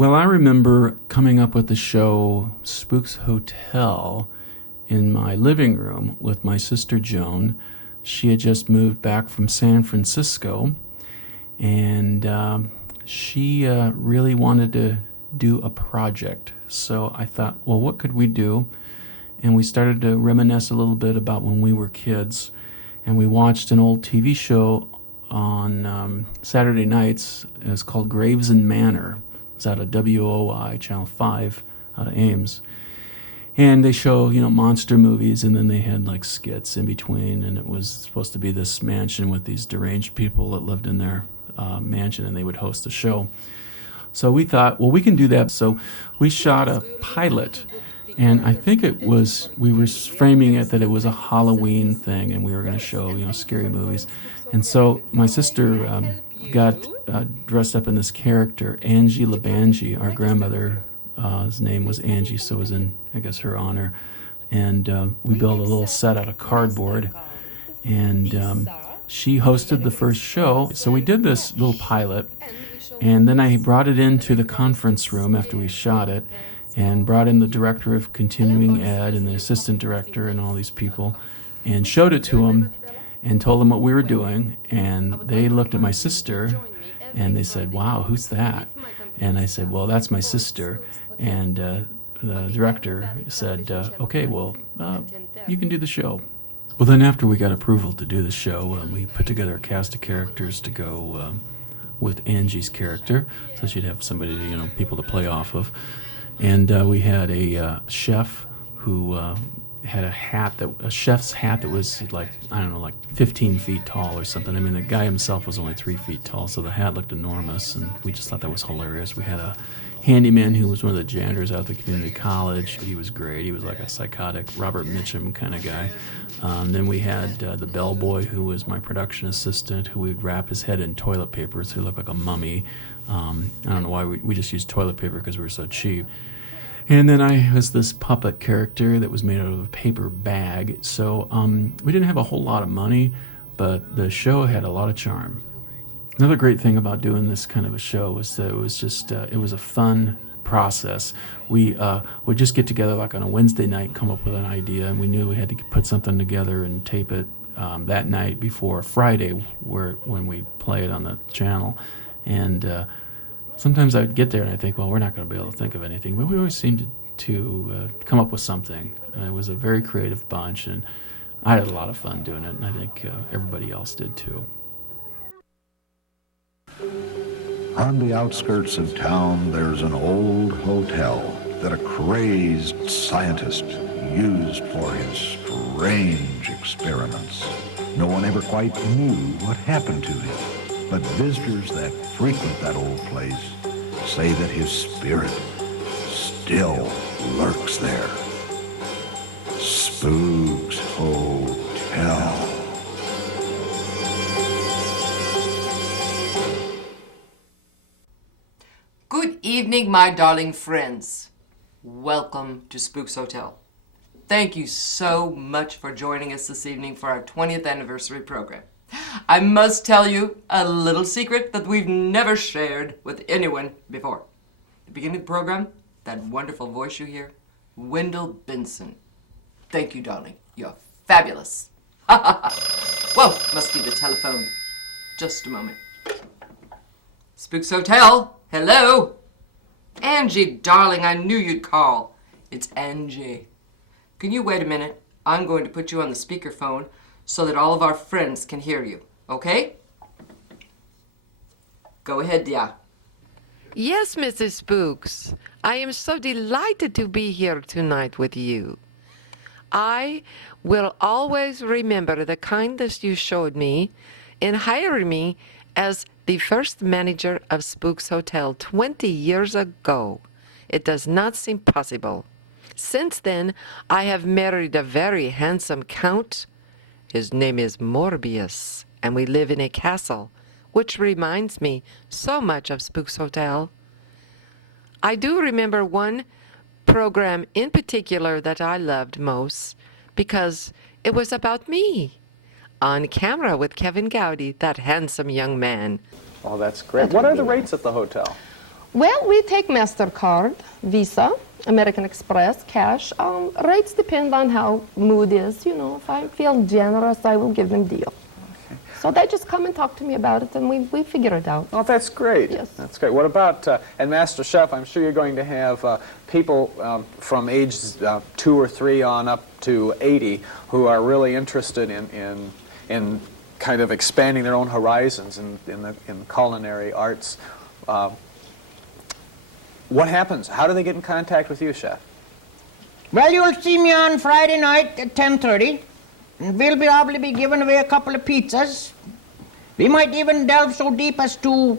Well, I remember coming up with the show Spooks Hotel in my living room with my sister Joan. She had just moved back from San Francisco, and she really wanted to do a project. So I thought, well, what could we do? And we started to reminisce a little bit about when we were kids, and we watched an old TV show on Saturday nights. It was called Graves and Manor. It's out of WOI, Channel 5, out of Ames. And they show, monster movies, and then they had like skits in between, and it was supposed to be this mansion with these deranged people that lived in their mansion, and they would host the show. So we thought, well, we can do that. So we shot a pilot, and I think we were framing it that it was a Halloween thing, and we were going to show, scary movies. And so my sister got dressed up in this character, Angie LaBangie. Our grandmother's name was Angie, so it was in, I guess, her honor. And we built a little set out of cardboard, and she hosted the first show. So we did this little pilot, and then I brought it into the conference room after we shot it, and brought in the director of continuing ed and the assistant director and all these people, and showed it to them and told them what we were doing. And they looked at my sister and they said, "Wow, who's that?" And I said, "Well, that's my sister." And the director said, "Okay, well, you can do the show." Well, then after we got approval to do the show, we put together a cast of characters to go with Angie's character, so she'd have somebody, people to play off of. And we had a chef who had a chef's hat that was like 15 feet tall or something. I mean, the guy himself was only 3 feet tall, so the hat looked enormous, and we just thought that was hilarious. We had a handyman who was one of the janitors out at the community college. He was great. He was like a psychotic Robert Mitchum kind of guy. Then we had the bellboy, who was my production assistant, who would wrap his head in toilet paper so he looked like a mummy. I don't know why we just used toilet paper because we were so cheap. And then I was this puppet character that was made out of a paper bag. So we didn't have a whole lot of money, but the show had a lot of charm. Another great thing about doing this kind of a show was that it was just, it was a fun process. We would just get together like on a Wednesday night, come up with an idea, and we knew we had to put something together and tape it that night before Friday, when we play it on the channel. And sometimes I'd get there and I'd think, well, we're not going to be able to think of anything, but we always seemed to come up with something. It was a very creative bunch, and I had a lot of fun doing it, and I think everybody else did too. On the outskirts of town, there's an old hotel that a crazed scientist used for his strange experiments. No one ever quite knew what happened to him, but visitors that frequent that old place say that his spirit still lurks there. Spooks Hotel. Good evening, my darling friends. Welcome to Spooks Hotel. Thank you so much for joining us this evening for our 20th anniversary program. I must tell you a little secret that we've never shared with anyone before. At the beginning of the program, that wonderful voice you hear, Wendell Benson. Thank you, darling. You're fabulous. Whoa, must be the telephone. Just a moment. Spooks Hotel. Hello? Angie, darling, I knew you'd call. It's Angie. Can you wait a minute? I'm going to put you on the speakerphone so that all of our friends can hear you, okay? Go ahead, dear. Yes, Mrs. Spooks. I am so delighted to be here tonight with you. I will always remember the kindness you showed me in hiring me as the first manager of Spooks Hotel 20 years ago. It does not seem possible. Since then, I have married a very handsome count. His name is Morbius, and we live in a castle, which reminds me so much of Spooks Hotel. I do remember one program in particular that I loved most because it was about me. On camera with Kevin Gowdy, that handsome young man. Oh, that's great. What are the rates at the hotel? Well, we take MasterCard, Visa, American Express, cash. Rates depend on how mood is. You know, if I feel generous, I will give them deal. So they just come and talk to me about it, and we figure it out. Oh, that's great. Yes. That's great. What about, and Master Chef, I'm sure you're going to have people from age 2 or 3 on up to 80 who are really interested in kind of expanding their own horizons in the culinary arts. What happens? How do they get in contact with you, Chef? Well, you'll see me on Friday night at 10:30, and we'll probably be giving away a couple of pizzas. We might even delve so deep as to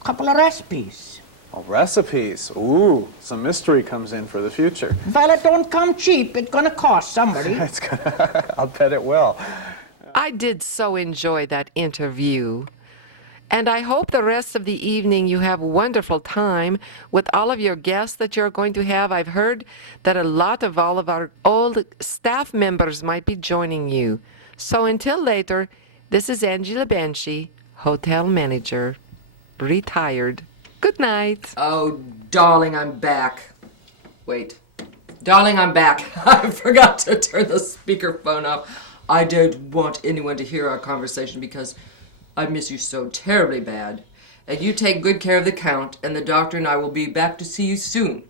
a couple of recipes. Oh, recipes. Ooh, some mystery comes in for the future. Well, it don't come cheap. It's gonna cost somebody. I'll bet it will. I did so enjoy that interview. And I hope the rest of the evening you have a wonderful time with all of your guests that you're going to have. I've heard that a lot of all of our old staff members might be joining you. So until later, this is Angela Banshee, hotel manager, retired. Good night. Oh, darling, I'm back. Wait. Darling, I'm back. I forgot to turn the speakerphone off. I don't want anyone to hear our conversation because I miss you so terribly bad. And you take good care of the Count, and the doctor and I will be back to see you soon.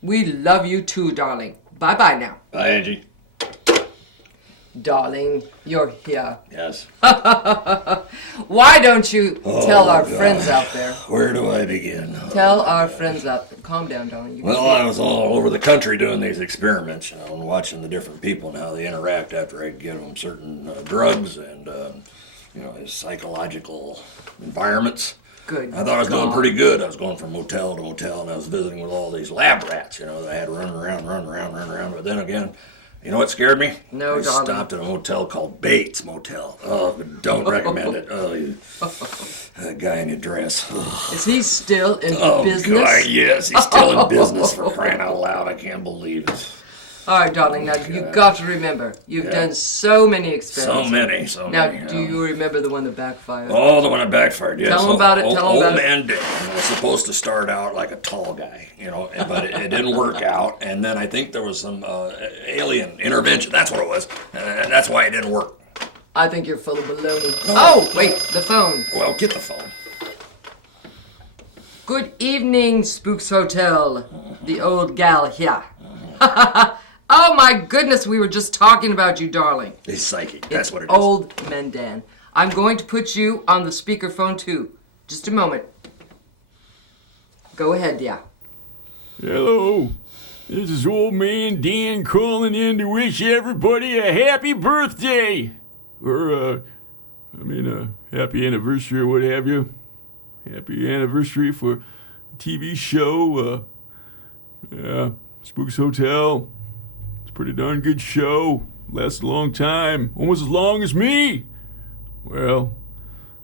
We love you too, darling. Bye-bye now. Bye, Angie. Darling, you're here. Yes. Why don't you tell our friends out there? Where do I begin? Tell our friends out there. Calm down, darling. You Well, I was all over the country doing these experiments, you know, and watching the different people and how they interact after I give them certain drugs and, you know, psychological environments. Good. I thought I was doing God. pretty good. I was going from motel to motel, and I was visiting with all these lab rats, you know, that I had to run around. But then again, you know what scared me? No, I darling. stopped at a motel called Bates Motel. Oh, but don't recommend it. Oh, that guy in a dress. Is he still in Oh, business? God, yes, he's still in business, for crying out loud. I can't believe it. All right, darling. Now, you've got to remember, you've done so many experiments. So Now, many. do you remember the one that backfired? Oh, the one that backfired, yes. Tell 'em about it, tell 'em Old about it. man Dan was supposed to start out like a tall guy, you know, but it didn't work out. And then I think there was some alien intervention. That's what it was. And that's why it didn't work. I think you're full of baloney. Oh, wait, the phone. Well, get the phone. Good evening, Spooks Hotel. The old gal here. Oh, my goodness, we were just talking about you, darling. He's psychic. That's It's what it is. Old Mendan. I'm going to put you on the speakerphone, too. Just a moment. Go ahead, yeah. Hello, this is Old Man Dan calling in to wish everybody a happy birthday. Or, a happy anniversary or what have you. Happy anniversary for the TV show. Spooks Hotel. It's a pretty darn good show. Lasts a long time, almost as long as me. Well,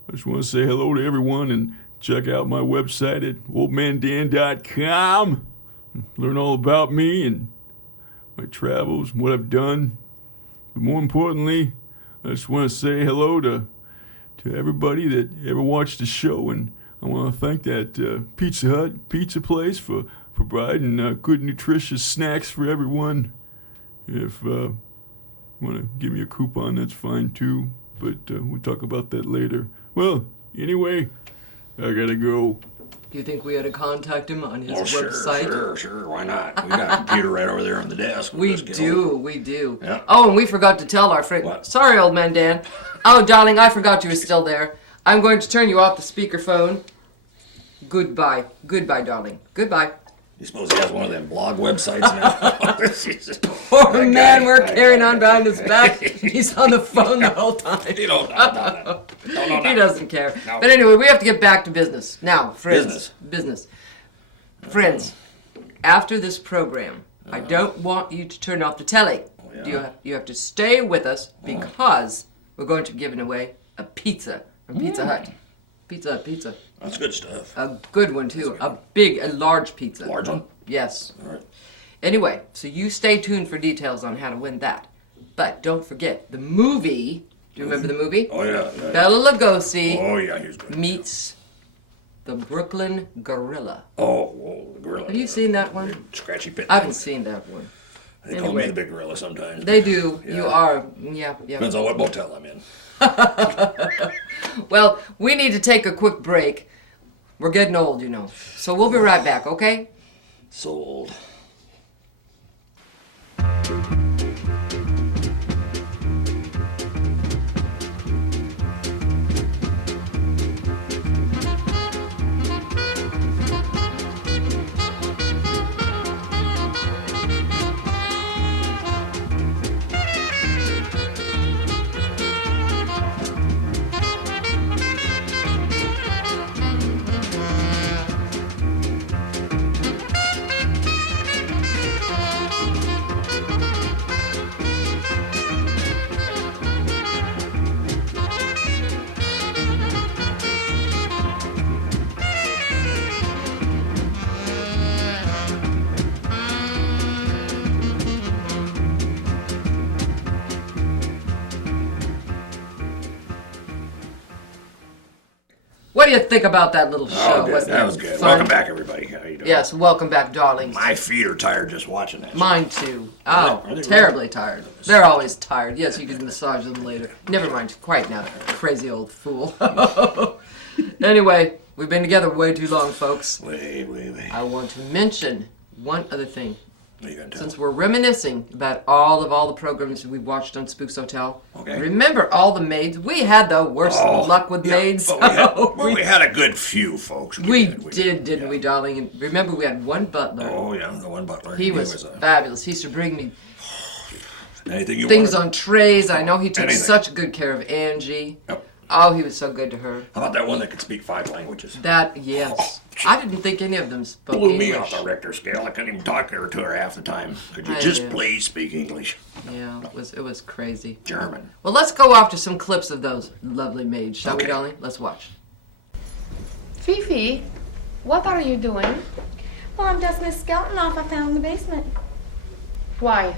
I just want to say hello to everyone and check out my website at oldmandan.com. Learn all about me and my travels and what I've done. But more importantly, I just want to say hello to everybody that ever watched the show, and I want to thank that Pizza Hut pizza place for providing good, nutritious snacks for everyone. If you want to give me a coupon, that's fine too, but we'll talk about that later. Well, anyway, I gotta go. Do you think we ought to contact him on his Oh, website? sure, why not? We got a computer right over there on the desk. We'll We just get do, on. we do. Yeah. Oh, and we forgot to tell our friend. What? Sorry, old man Dan. Oh, darling, I forgot you were still there. I'm going to turn you off the speakerphone. Goodbye. Goodbye, darling. Goodbye. You suppose he has one of them blog websites now? Jesus. Poor That man, guy- we're that carrying guy. on behind his back. He's on the phone the whole time. You don't know. No. He doesn't care. No. But anyway, we have to get back to business. Now, friends. Business. Friends, after this program, I don't want you to turn off the telly. Oh, yeah? You have to stay with us because we're going to be giving away a pizza from Pizza Hut. Pizza. That's good stuff. A good one, too. A large pizza. Large one? Yes. All right. Anyway, so you stay tuned for details on how to win that. But don't forget, the movie, do you remember the movie? Oh, yeah. Bela Lugosi Oh, yeah, he's good. meets The Brooklyn Gorilla. Oh, the gorilla. Have you seen that one? Scratchy pit. I haven't seen that one. They call me the big gorilla sometimes. They do. Yeah. You are. Yeah. Depends on what motel I'm in. Well, we need to take a quick break. We're getting old, you know. So we'll be right back, okay? So old. What do you think about that little show? Oh, good. Wasn't That was good. fun? Welcome back, everybody. How you doing? Yes, welcome back, darlings. My feet are tired just watching that. Mine too. Are Oh, they terribly tired. They're always tired. Yes, you can massage them later. Never mind, quite now, crazy old fool. Anyway, we've been together way too long, folks. Way. I want to mention one other thing. What are you gonna tell Since me? we're reminiscing about all the programs we've watched on Spooks Hotel, Okay. remember all the maids? We had the worst luck with maids. But we had a good few, folks. We did, didn't we, darling? And remember, we had one butler. Oh, yeah, the one butler. He was fabulous. He used to bring me anything you things wanted. on trays. I know he took Anything. such good care of Angie. Yep. Oh, he was so good to her. How about that one that could speak 5 languages? That, yes. I didn't think any of them spoke Blew English. me off the Richter scale. I couldn't even talk to her half the time. Could you I just know. please speak English? Yeah, it was crazy. German. Well, let's go off to some clips of those lovely maids, shall we, Okay. darling? Let's watch. Fifi, what are you doing? Well, I'm dusting this skeleton off I found in the basement. Why?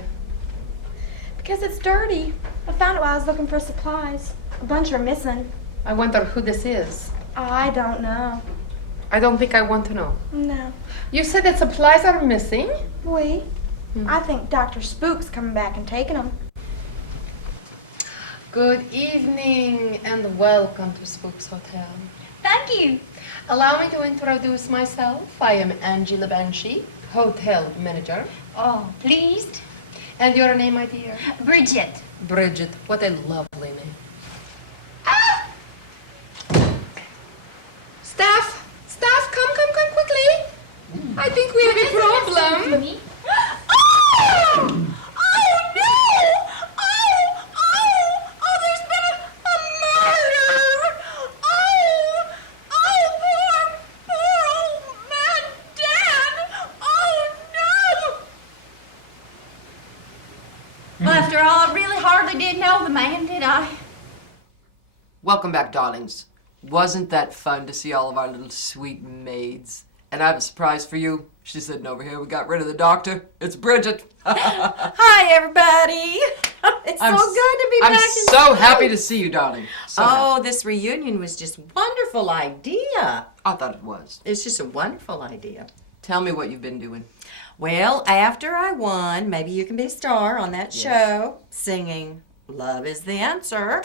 Because it's dirty. I found it while I was looking for supplies. A bunch are missing. I wonder who this is. I don't know. I don't think I want to know. No. You said that supplies are missing? Wait. I think Dr. Spook's coming back and taking them. Good evening and welcome to Spooks Hotel. Thank you. Allow me to introduce myself. I am Angela Banshee, hotel manager. Oh, pleased? And your name, my dear? Bridget. Bridget. What a lovely name. Staff, come quickly. I think we have a problem. Me? Oh! Oh, no! Oh, there's been a murder! Oh, poor old man Dan! Oh, no! Well, after all, I really hardly did know the man, did I? Welcome back, darlings. Wasn't that fun to see all of our little sweet maids? And I have a surprise for you. She's sitting over here. We got rid of the doctor. It's Bridget. Hi, everybody. It's so good to be I'm back in so town. happy to see you, darling. So happy. This reunion was just a wonderful idea. I thought it was. It's just a wonderful idea. Tell me what you've been doing. Well, after I won, maybe you can be a star on that show, singing Love is the Answer.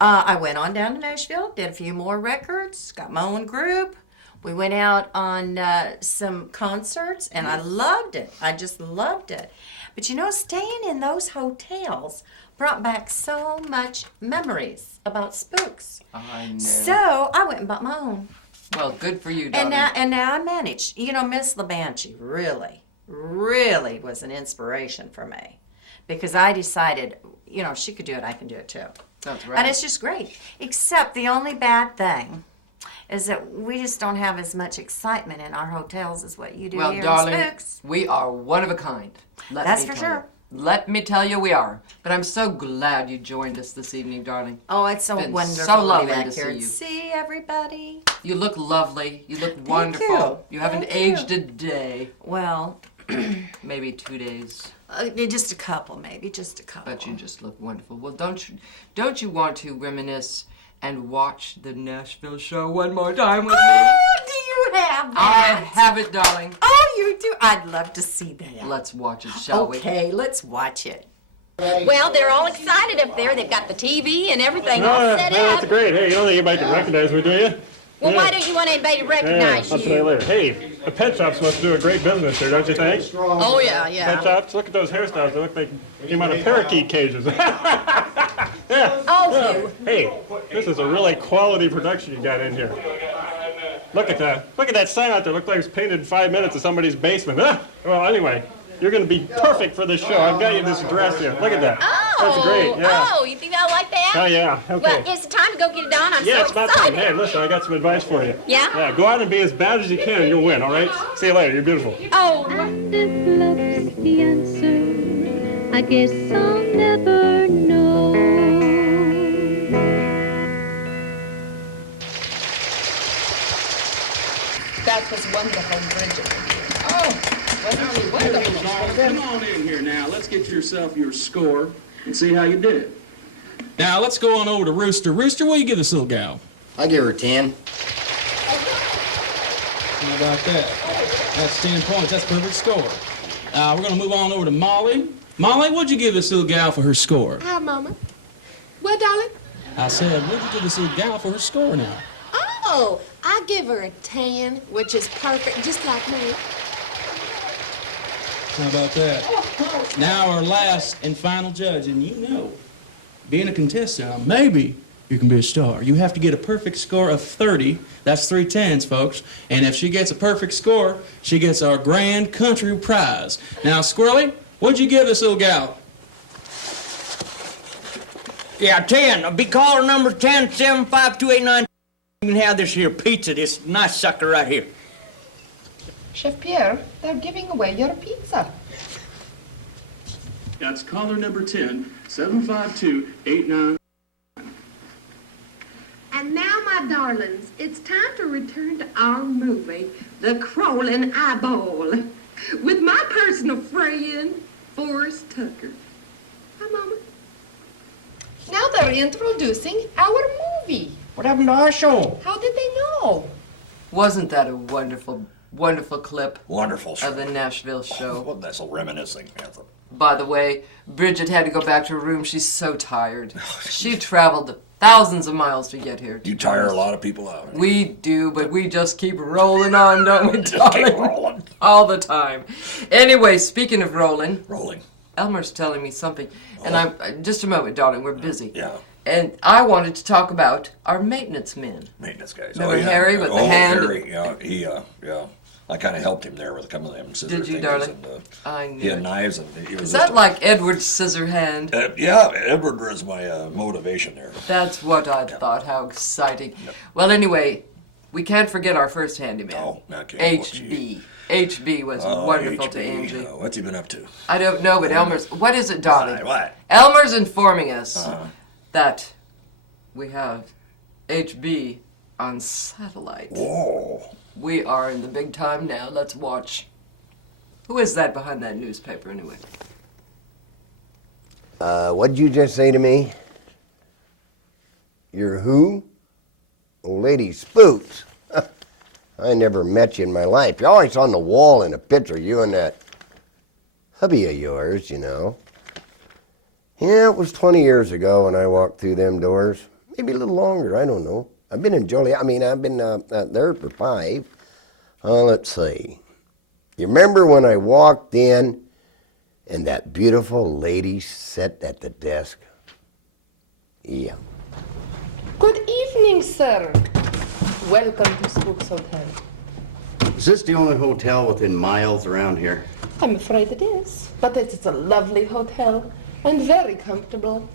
I went on down to Nashville, did a few more records, got my own group. We went out on some concerts, and I loved it. I just loved it. But you know, staying in those hotels brought back so much memories about spooks. I know. So I went and bought my own. Well, good for you, darling. And now I manage. You know, Miss LaBanshee really was an inspiration for me. Because I decided, you know, if she could do it, I can do it too. That's right. And it's just great. Except the only bad thing is that we just don't have as much excitement in our hotels as what you do Well, here darling, in Spooks. we are one of a kind. That's for sure. Let me tell you, we are. But I'm so glad you joined us this evening, darling. Oh, it's so been wonderful so to lovely be back to here see and you. see everybody. You look lovely. You look wonderful. You haven't Thank you. aged a day. Well, Maybe 2 days. just a couple, maybe, just a couple. But you just look wonderful. Well, don't you want to reminisce and watch the Nashville show one more time with me? Oh, have that? I have it, darling. Oh, you do? I'd love to see that. Let's watch it, shall we? Okay, let's watch it. Well, they're all excited up there. They've got the TV and everything all set up. That's great. Hey, you don't think anybody can recognize me, do you? Well, why don't you want anybody to recognize I'll tell you you? later. Hey, the pet shops must do a great business here, don't you think? Oh, yeah, Pet yeah. shops, look at those hairstyles. They look like they came out of parakeet cages. Oh, you. Hey, this is a really quality production you got in here. Look at that. Look at that sign out there. Looked like it was painted in 5 minutes in somebody's basement. Well, anyway, you're going to be perfect for this show. I've got you this dress here. Look at that. That's great, yeah. Oh, you think I like that? Oh, yeah, okay. Well, it's time to go get it done. I'm Yeah, so it's about time. excited. Hey, listen, I got some advice for you. Yeah? Yeah, go out and be as bad as you can and you'll win, all right? See you later. You're beautiful. Oh, And if love's the answer, I guess I'll never know. That was wonderful, Bridget. Come on in here now. Let's get yourself your score and see how you did. Now, let's go on over to Rooster. Rooster, what do you give this little gal? I give her 10. How about that? That's 10 points. That's perfect score. We're going to move on over to Molly. Molly, what'd you give this little gal for her score? Hi, Mama. What, darling? I said, what'd you give this little gal for her score now? Oh, I give her a 10, which is perfect, just like me. How about that? Now our last and final judge, and you know, being a contestant, maybe you can be a star. You have to get a perfect score of 30. That's 3 10s, folks. And if she gets a perfect score, she gets our grand country prize. Now, Squirrely, what'd you give this little gal? Yeah, 10. I'll be caller number 10, 75289. You can have this here pizza, this nice sucker right here. Chef Pierre, they're giving away your pizza. That's caller number 10, 75289. And now, my darlings, it's time to return to our movie, The Crawling Eyeball, with my personal friend, Forrest Tucker. Hi, Mama. Now they're introducing our movie. What happened to our show? How did they know? Wasn't that a wonderful, wonderful clip Wonderful show. of the Nashville show? Well, that's a reminiscing anthem. By the way, Bridget had to go back to her room. She's so tired. She traveled thousands of miles to get here. You tire a lot of people out. We do, but we just keep rolling on, don't we, darling? Keep rolling. All the time. Anyway, speaking of rolling. Rolling. Elmer's telling me something. And I'm just a moment, darling, we're busy. Yeah. And I wanted to talk about our maintenance men. Maintenance guys. Remember Harry with the hand? Harry, yeah. I kind of helped him there with a couple of them scissor Did you, things. darling? And, I knew he had it. knives and he was Is just that like Edward's scissor hand? yeah, Edward was my motivation there. That's what I thought. How exciting. Well, anyway, we can't forget our first handyman. Oh, okay. HB. HB was wonderful to Angie. What's he been up to? I don't know, but Elmer's... What is it, darling? What? Elmer's informing us that we have HB on satellite. Whoa. We are in the big time now. Let's watch. Who is that behind that newspaper, anyway? What'd you just say to me? You're who? Old lady Spooks. I never met you in my life. You're always on the wall in a picture, you and that hubby of yours, you know. Yeah, it was 20 years ago when I walked through them doors. Maybe a little longer, I don't know. I've been in Joliet. I've been there for 5. Let's see. You remember when I walked in and that beautiful lady sat at the desk? Yeah. Good evening, sir. Welcome to Spooks Hotel. Is this the only hotel within miles around here? I'm afraid it is, but it's a lovely hotel and very comfortable.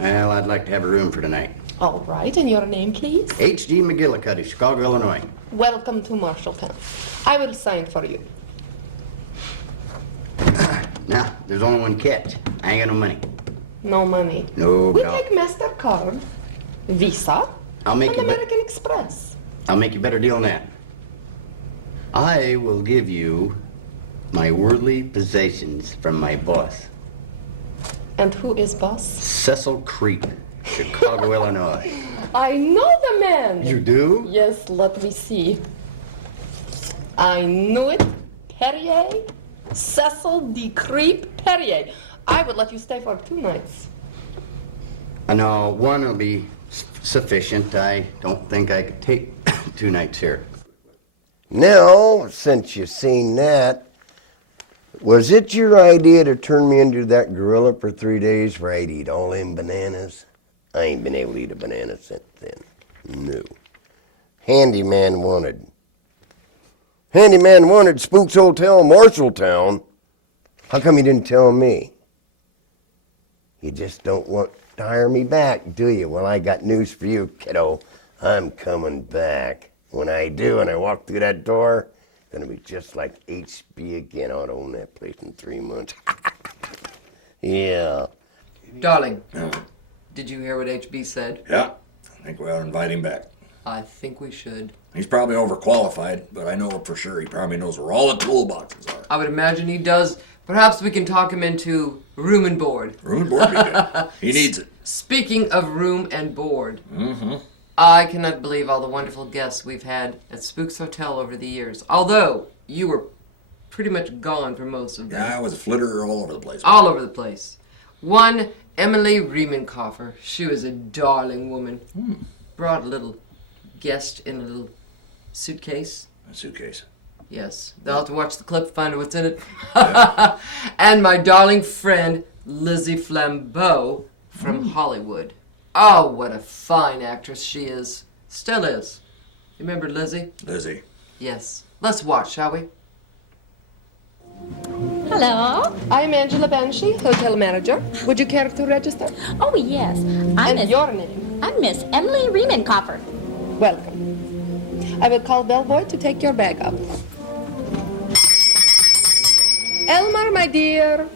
Well, I'd like to have a room for tonight. All right, and your name, please? H.G. McGillicuddy, Chicago, Illinois. Welcome to Marshalltown. I will sign for you. Now, there's only one catch. I ain't got no money. No money. No, We no. take MasterCard, Visa, I'll make and you American Express. I'll make you a better deal than that. I will give you my worldly possessions from my boss, And who is boss? Cecil Creep, Chicago, Illinois. I know the man. You do? Yes, let me see. I knew it. Perrier. Cecil de Creep Perrier. I would let you stay for 2 nights. No, one will be sufficient. I don't think I could take 2 nights here. Now, since you've seen that, was it your idea to turn me into that gorilla for 3 days where I'd eat all them bananas? I ain't been able to eat a banana since then. No. Handyman wanted. Handyman wanted Spooks Hotel, Marshalltown. How come you didn't tell me? You just don't want to hire me back, do you? Well, I got news for you, kiddo. I'm coming back. When I do and I walk through that door, it's gonna be just like HB again. I'll own that place in 3 months. Yeah. Darling, did you hear what HB said? Yeah, I think we ought to invite him back. I think we should. He's probably overqualified, but I know for sure he probably knows where all the toolboxes are. I would imagine he does. Perhaps we can talk him into room and board. Room and board would be good. He needs it. Speaking of room and board, I cannot believe all the wonderful guests we've had at Spooks Hotel over the years. Although you were pretty much gone for most of them. Yeah, I was a flitterer all over the place. All over the place. One, Emily Riemenkoffer. She was a darling woman. Brought a little guest in a little suitcase. A suitcase. Yes. They'll have to watch the clip to find out what's in it. And my darling friend, Lizzie Flambeau from Hollywood. Oh, what a fine actress she is. Still is. You remember Lizzie? Lizzie. Yes. Let's watch, shall we? Hello. I'm Angela Banshee, hotel manager. Would you care to register? Oh, yes. And your name? I'm Miss Emily Riemenkoffer. Welcome. I will call bellboy to take your bag up. Elmer, my dear.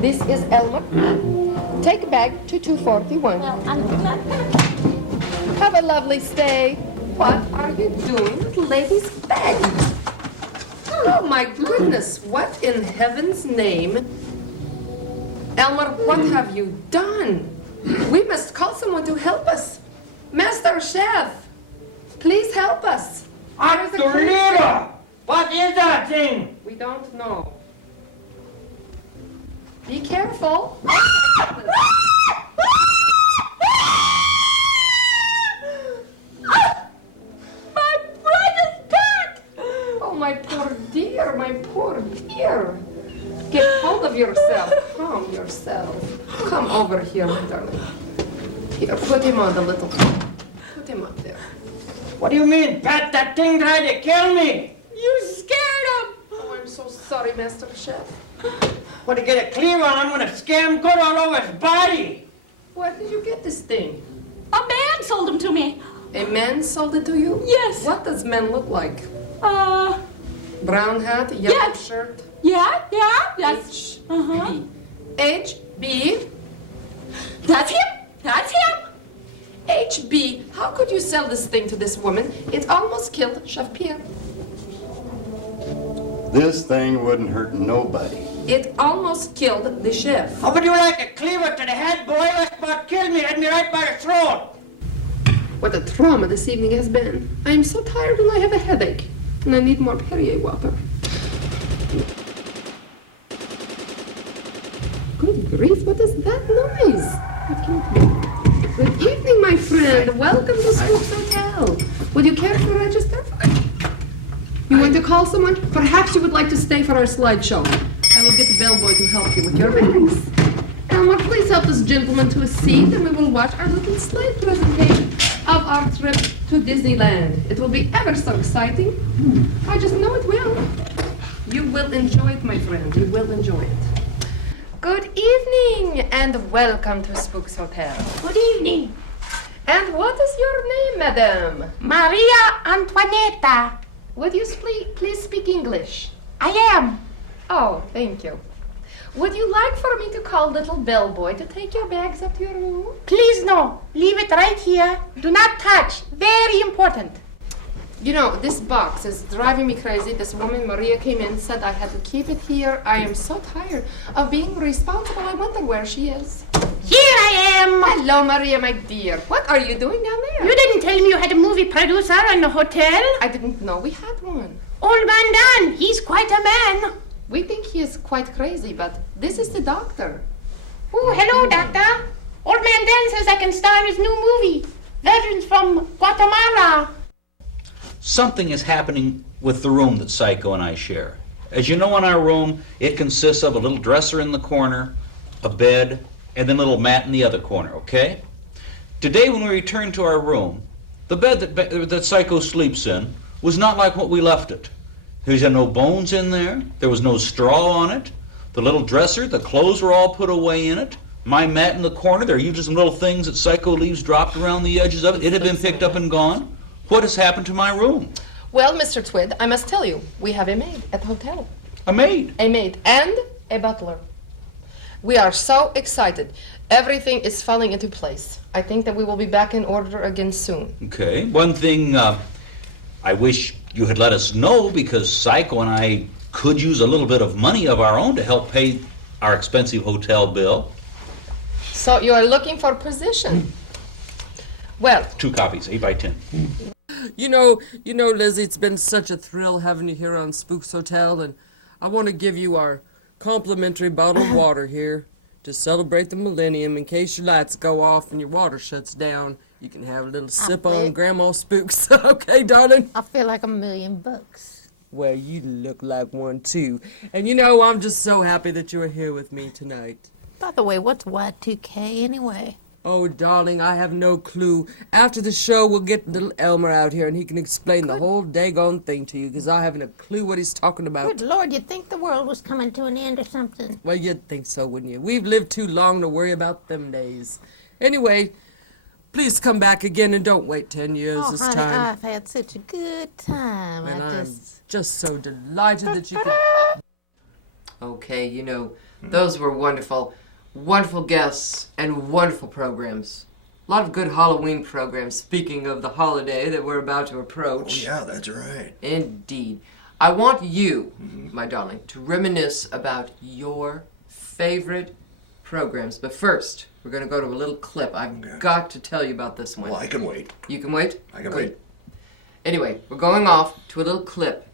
This is Elmer. Take bag to 241. Well, I'm not gonna... Have a lovely stay. What are you doing with ladies' bags? Oh, my goodness. What in heaven's name? Elmer, what have you done? We must call someone to help us. Master Chef, please help us. Arthurita! What is that thing? We don't know. Be careful. My brother's back! Oh, my poor dear, my poor dear. Get hold of yourself. Calm yourself. Come over here, my darling. Here, put him on the little... Put him up there. What do you mean, Pat? That thing tried to kill me. You scared him! Oh, I'm so sorry, Master Chef. When I get a cleaver on, I'm gonna scare him good all over his body. Where did you get this thing? A man sold them to me. A man sold it to you? Yes. What does men look like? Brown hat, yellow shirt? Yeah, that's... H-B. H-B? That's him. That's him. H.B., how could you sell this thing to this woman? It almost killed Chef Pierre. This thing wouldn't hurt nobody. It almost killed the chef. How would you like a cleaver to the head, boy? That's about killed me. Had me right by the throat. What a trauma this evening has been. I am so tired and I have a headache. And I need more Perrier water. Good grief, what is that noise? What can it be? Good evening, my friend. Welcome to Spooks Hotel. Would you care to register? You want to call someone? Perhaps you would like to stay for our slideshow. I will get the bellboy to help you with your bags. Elmer, please help this gentleman to a seat and we will watch our little slide presentation of our trip to Disneyland. It will be ever so exciting. I just know it will. You will enjoy it, my friend. You will enjoy it. Good evening and welcome to Spooks Hotel. Good evening. And what is your name, madam? Maria Antoinetta. Would you please speak English? I am. Oh, thank you. Would you like for me to call little bellboy to take your bags up to your room? Please no. Leave it right here. Do not touch. Very important. You know, this box is driving me crazy. This woman, Maria, came in, said I had to keep it here. I am so tired of being responsible. I wonder where she is. Here I am. Hello, Maria, my dear. What are you doing down there? You didn't tell me you had a movie producer in the hotel. I didn't know we had one. Old man Dan, he's quite a man. We think he is quite crazy, but this is the doctor. Oh, hello, doctor. Old man Dan says I can star in his new movie, Veterans from Guatemala. Something is happening with the room that Psycho and I share. As you know, in our room, it consists of a little dresser in the corner, a bed, and then a little mat in the other corner, okay? Today, when we returned to our room, the bed that Psycho sleeps in was not like what we left it. There had no bones in there. There was no straw on it. The little dresser, the clothes were all put away in it. My mat in the corner, there are usually some little things that Psycho leaves dropped around the edges of it. It had been picked up and gone. What has happened to my room? Well, Mr. Twid, I must tell you, we have a maid at the hotel. A maid? A maid and a butler. We are so excited. Everything is falling into place. I think that we will be back in order again soon. Okay. One thing I wish you had let us know, because Psycho and I could use a little bit of money of our own to help pay our expensive hotel bill. So you are looking for position. Well, 2 copies, 8 by 10. You know, Lizzie, it's been such a thrill having you here on Spooks Hotel, and I want to give you our complimentary bottled water here to celebrate the millennium. In case your lights go off and your water shuts down, you can have a little sip on Grandma Spooks. Okay, darling? I feel like $1,000,000. Well, you look like one, too. And you know, I'm just so happy that you are here with me tonight. By the way, what's Y2K anyway? Oh, darling, I have no clue. After the show, we'll get little Elmer out here, and he can explain the whole daggone thing to you, because I haven't a clue what he's talking about. Good Lord, you'd think the world was coming to an end or something. Well, you'd think so, wouldn't you? We've lived too long to worry about them days. Anyway, please come back again, and don't wait 10 years this honey, time. I've had such a good time. And I I'm just so delighted that you could... Okay, you know, those were wonderful guests and wonderful programs. A lot of good Halloween programs, speaking of the holiday that we're about to approach. Oh, yeah, that's right. Indeed. I want you, my darling, to reminisce about your favorite programs. But first, we're going to go to a little clip. I've got to tell you about this one. Well, I can wait. You can wait? I can Good. wait. Anyway, we're going off to a little clip.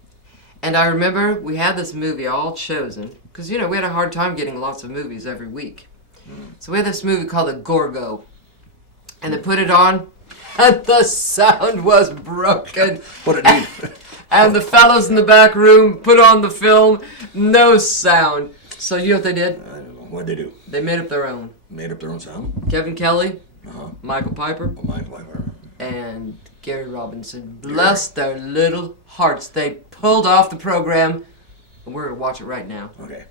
And I remember we had this movie all chosen, because, you know, we had a hard time getting lots of movies every week. So we had this movie called The Gorgo. And they put it on, and the sound was broken. What it need? And the fellows in the back room put on the film, no sound. So you know what they did? I don't know. What'd they do? They made up their own. Made up their own sound? Kevin Kelly, Uh-huh. Michael Piper, Oh, Michael Piper. and Gary Robinson. Bless their little hearts. They pulled off the program, and we're going to watch it right now. Okay.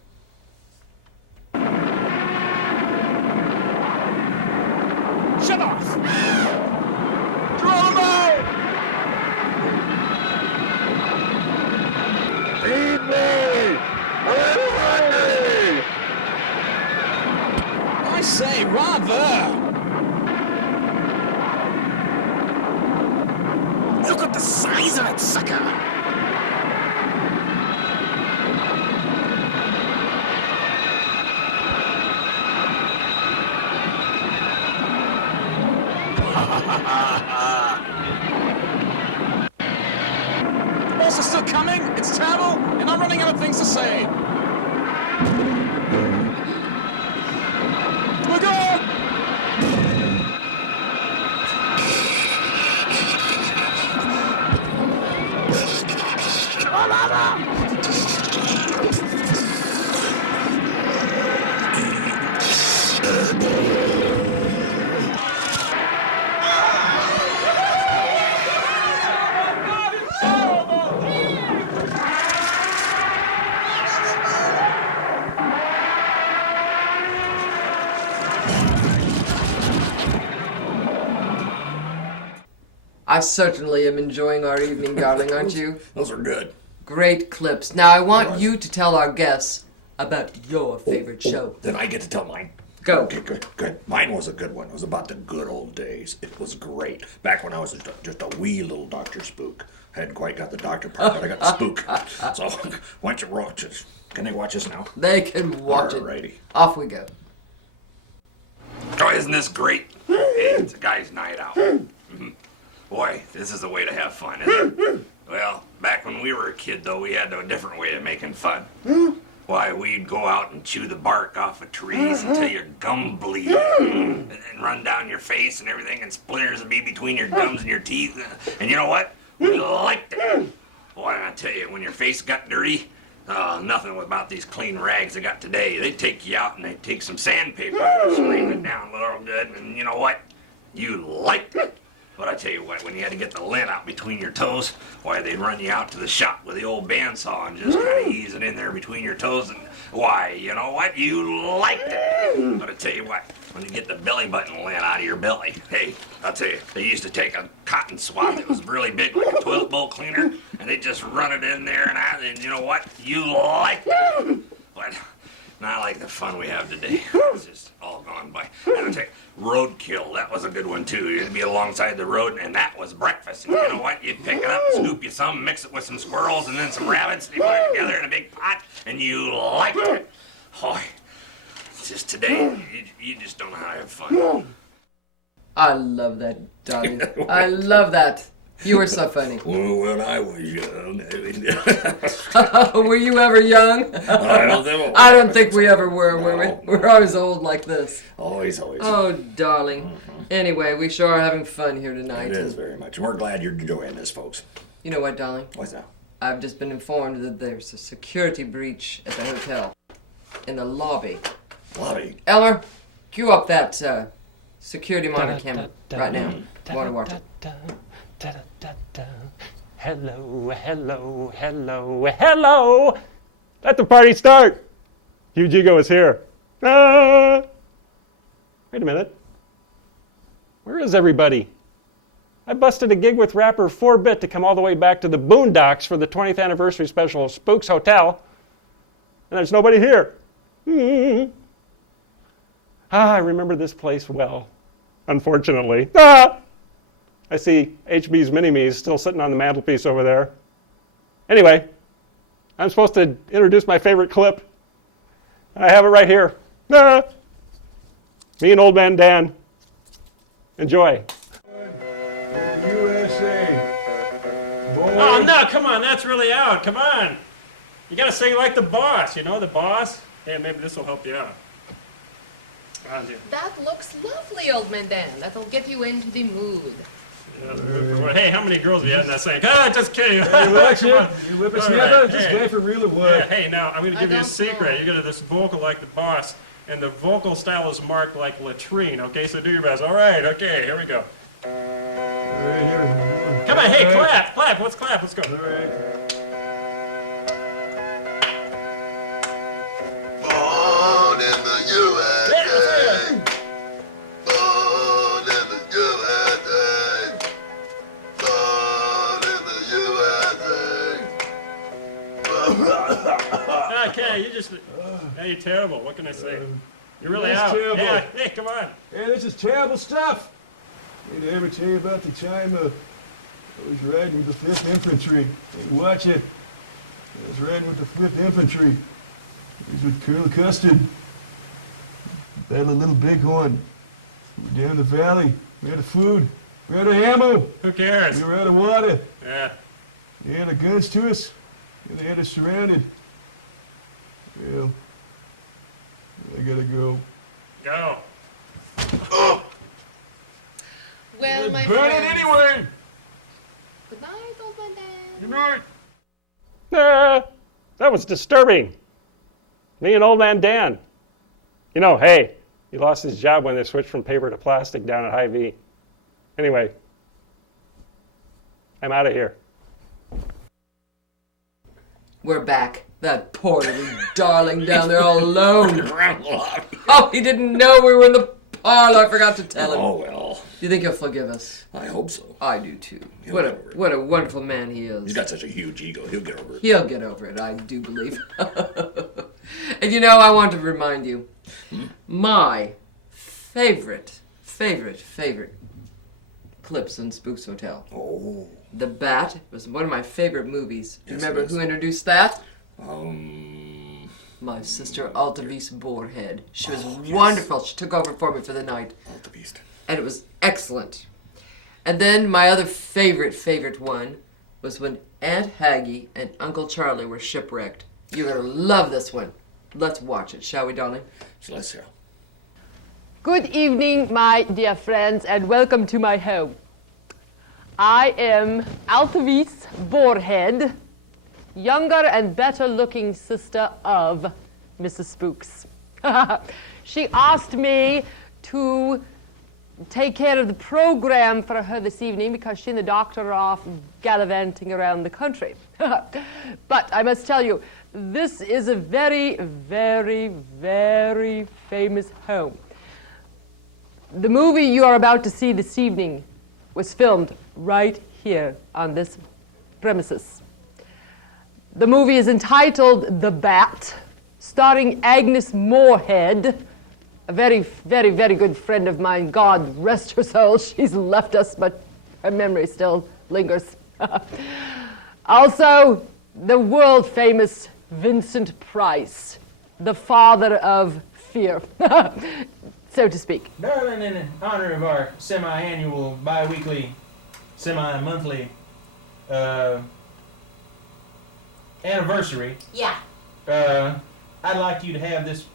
Shut off! Throw them out! Feed me! I'm hungry! I say, rather! Look at the size of it, sucker! The boss is still coming, it's terrible, and I'm running out of things to say. We're going! I certainly am enjoying our evening, darling, aren't you? Those are good. Great clips. Now, I want you to tell our guests about your favorite show. Then I get to tell mine. Go. Okay, good. Mine was a good one. It was about the good old days. It was great. Back when I was just a wee little Dr. Spook. I hadn't quite got the doctor part, but I got the spook. So, why don't you watch this? Can they watch this now? They can watch Alrighty. it. Off we go. Oh, isn't this great? Hey, it's a guy's night out. Boy, this is the way to have fun, isn't it? Well, back when we were a kid, though, we had a different way of making fun. Why, we'd go out and chew the bark off of trees until your gum bleed, and run down your face and everything, and splinters would be between your gums and your teeth. And you know what? We liked it. Boy, I tell you, when your face got dirty, nothing about these clean rags they got today. They'd take you out and they'd take some sandpaper and scrape it down a little good, and you know what? You liked it. But I tell you what, when you had to get the lint out between your toes, why, they'd run you out to the shop with the old bandsaw and just kind of ease it in there between your toes, and why, you know what, you liked it. But I tell you what, when you get the belly button lint out of your belly, hey, I'll tell you, they used to take a cotton swab that was really big, like a toilet bowl cleaner, and they'd just run it in there, and you know what, you liked it. But not like the fun we have today. It's just all gone by. And I'll tell you, roadkill, that was a good one too. You'd be alongside the road, and that was breakfast. And you know what? You'd pick it up, scoop you some, mix it with some squirrels and then some rabbits, and you put it together in a big pot, and you liked it. Boy, it's just today, you just don't know how to have fun. I love that, darling. I love that. You were so funny. Well, when I was young. Were you ever young? I don't think we ever were we? We're always old like this. Always. Oh, darling. Anyway, we sure are having fun here tonight. It is very much. We're glad you're enjoying this, folks. You know what, darling? What's that? I've just been informed that there's a security breach at the hotel. In the lobby. Lobby? Elmer, cue up that security monitor camera right now. I want to watch it. Hello, hello, hello, hello! Let the party start! Huge Ego is here. Wait a minute. Where is everybody? I busted a gig with rapper 4-Bit to come all the way back to the Boondocks for the 20th anniversary special of Spooks Hotel, and there's nobody here. I remember this place well, unfortunately. I see HB's Mini-Me's still sitting on the mantelpiece over there. Anyway, I'm supposed to introduce my favorite clip. I have it right here. Me and Old Man Dan. Enjoy. USA. Oh, no, come on, that's really out. Come on. You gotta sing like the boss, you know, the boss. Hey, maybe this will help you out. That looks lovely, Old Man Dan. That'll get you into the mood. Hey, how many girls have you had in that saying? Just kidding. Hey, watch it. You whippersnapper? Right. This Hey. guy for real or what? Yeah, hey, now, I'm going to give you a secret. You're going to this vocal like the boss, and the vocal style is marked like latrine, okay? So do your best. All right, okay, here we go. Right here. Come on, hey, All right. clap. Let's clap. Let's go. All right. Born in the USA. Yeah, that's it. Born in the USA. Born in the USA. Okay, you're terrible. What can I say? You're really That's out. terrible. Yeah, hey, come on. Hey, this is terrible stuff. Did I ever tell you about the time I was riding with the 5th Infantry? Hey, watch it. I was riding with the 5th Infantry. It was with Colonel Custard. Battle of Little Bighorn. We were down the valley. We out of food. We out of ammo. Who cares? We were out of water. Yeah. They had their guns to us, and they had us surrounded. Well, I gotta go. Go. Well, my Burn it friends. anyway! Good night, Old Man Dan. Good night! That was disturbing. Me and Old Man Dan. You know, hey, he lost his job when they switched from paper to plastic down at Hy-Vee. Anyway, I'm out of here. We're back. That poor little darling down there all alone. Oh, he didn't know we were in the parlor. I forgot to tell him. Oh, well. Do you think he'll forgive us? I hope so. I do too. He'll What get over it. a wonderful man he is. He's got such a huge ego. He'll get over it. He'll get over it, I do believe. And you know, I want to remind you, my favorite clips in Spooks Hotel. Oh. The Bat was one of my favorite movies. Do you Yes, remember it is. who introduced that? My sister Altavis Boarhead. She was wonderful. She took over for me for the night. Altavis. And it was excellent. And then my other favorite one was when Aunt Haggy and Uncle Charlie were shipwrecked. You're gonna love this one. Let's watch it, shall we, darling? So let's hear. Good evening, my dear friends, and welcome to my home. I am Altavis Boarhead, younger and better looking sister of Mrs. Spooks. She asked me to take care of the program for her this evening because she and the doctor are off gallivanting around the country. But I must tell you, this is a very, very, very famous home. The movie you are about to see this evening was filmed right here on this premises. The movie is entitled The Bat, starring Agnes Moorehead, a very, very, very good friend of mine. God rest her soul, she's left us, but her memory still lingers. Also, the world-famous Vincent Price, the father of fear, so to speak. Darling, in honor of our semi-annual, bi-weekly, semi-monthly anniversary, Yeah. I'd like you to have this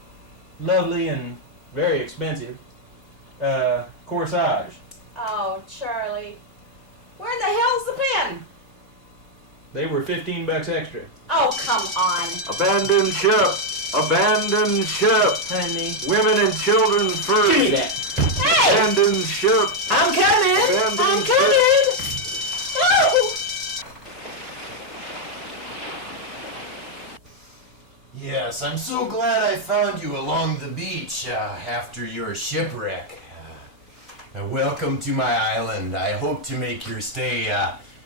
lovely and very expensive corsage. Oh, Charlie. Where the hell's the pen? They were $15 extra. Oh, come on. Abandon ship! Abandon ship! Honey. Women and children first! Give me that. Hey! Abandon ship! I'm coming! Abandon I'm ship. coming! Oh! Yes, I'm so glad I found you along the beach after your shipwreck. Welcome to my island. I hope to make your stay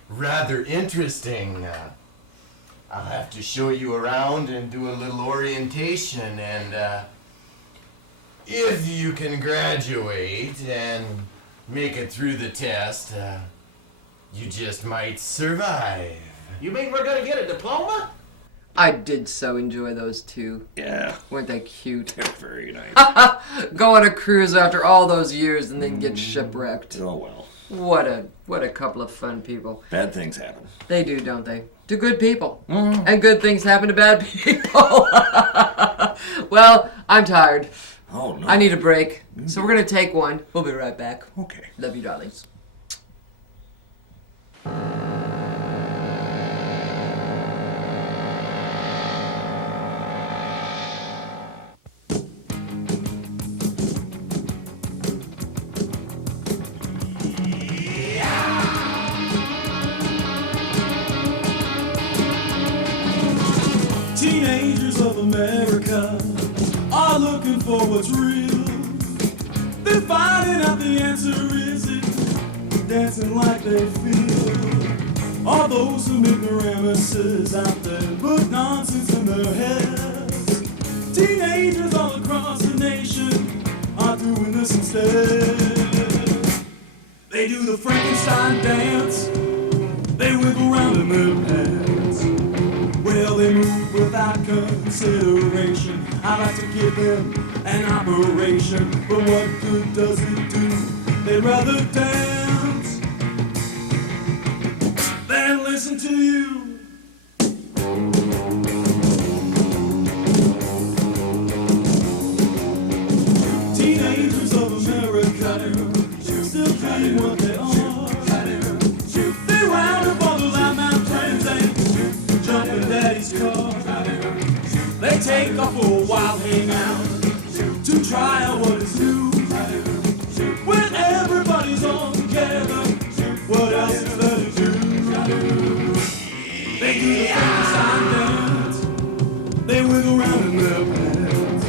rather interesting. I'll have to show you around and do a little orientation, and if you can graduate and make it through the test, you just might survive. You mean we're gonna get a diploma? I did so enjoy those two. Yeah. Weren't they cute? They're very nice. Go on a cruise after all those years and then get shipwrecked. Oh well. What a couple of fun people. Bad things happen. They do, don't they? To good people. And good things happen to bad people. Well, I'm tired. Oh no. I need a break. So we're gonna take one. We'll be right back. Okay. Love you, darlings. Teenagers of America are looking for what's real. They're finding out the answer isn't dancing like they feel. All those who make parameters out there put nonsense in their heads. Teenagers all across the nation are doing this instead. They do the Frankenstein dance. They wiggle around in their pants. Well, they move without consideration. I like to give them an operation, but what good does it do? They'd rather dance than listen to you. Teenagers of America still being what they are. They round up all the loudmouth friends and jump in daddy's car. They take off for a wild hangout to try out what is new. When everybody's all together, what else is there to do? They do the Frankenstein dance. They wiggle around in their pants.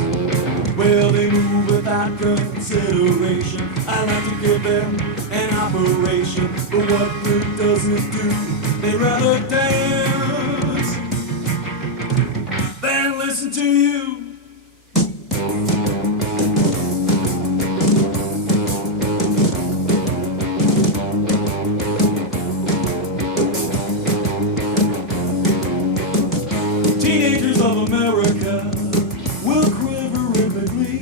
Well, they move without consideration. I like to give them an operation, but what good does it do? They'd rather dance than listen to you. Teenagers of America will quiver rhythmically.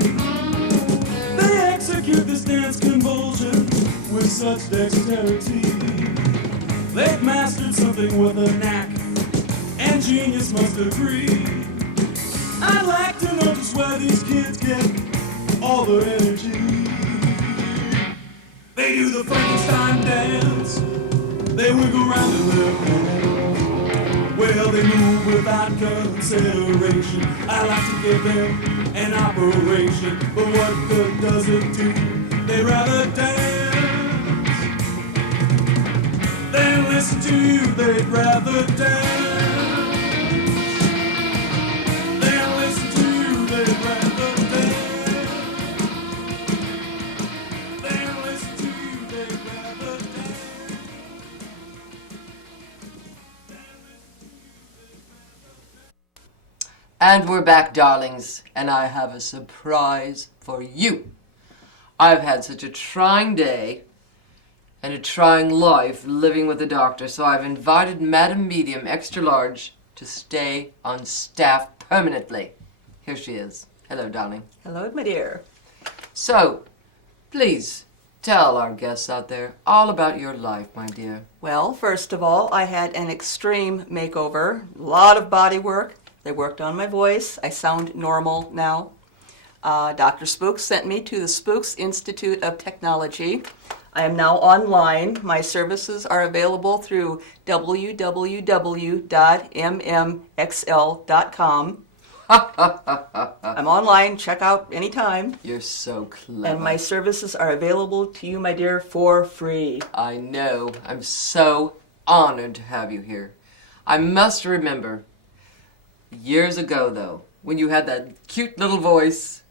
They execute this dance convulsion with such dexterity. They've mastered something with a knack, and genius must agree. I'd like to know just where these kids get all their energy. They do the Frankenstein dance, they wiggle round in their home. Well, they move without consideration. I like to give them an operation, but what good does it do? They'd rather dance than listen to you. They'd rather dance than listen to you. They'd rather dance than listen to you. They'd rather dance. And we're back, darlings, and I have a surprise for you. I've had such a trying day and a trying life living with the doctor, so I've invited Madam Medium Extra Large to stay on staff permanently. Here she is. Hello, darling. Hello, my dear. So, please tell our guests out there all about your life, my dear. Well, first of all, I had an extreme makeover, a lot of body work. They worked on my voice. I sound normal now. Dr. Spooks sent me to the Spooks Institute of Technology. I am now online. My services are available through www.mmxl.com. I'm online. Check out anytime. You're so clever. And my services are available to you, my dear, for free. I know. I'm so honored to have you here. I must remember years ago, though, when you had that cute little voice,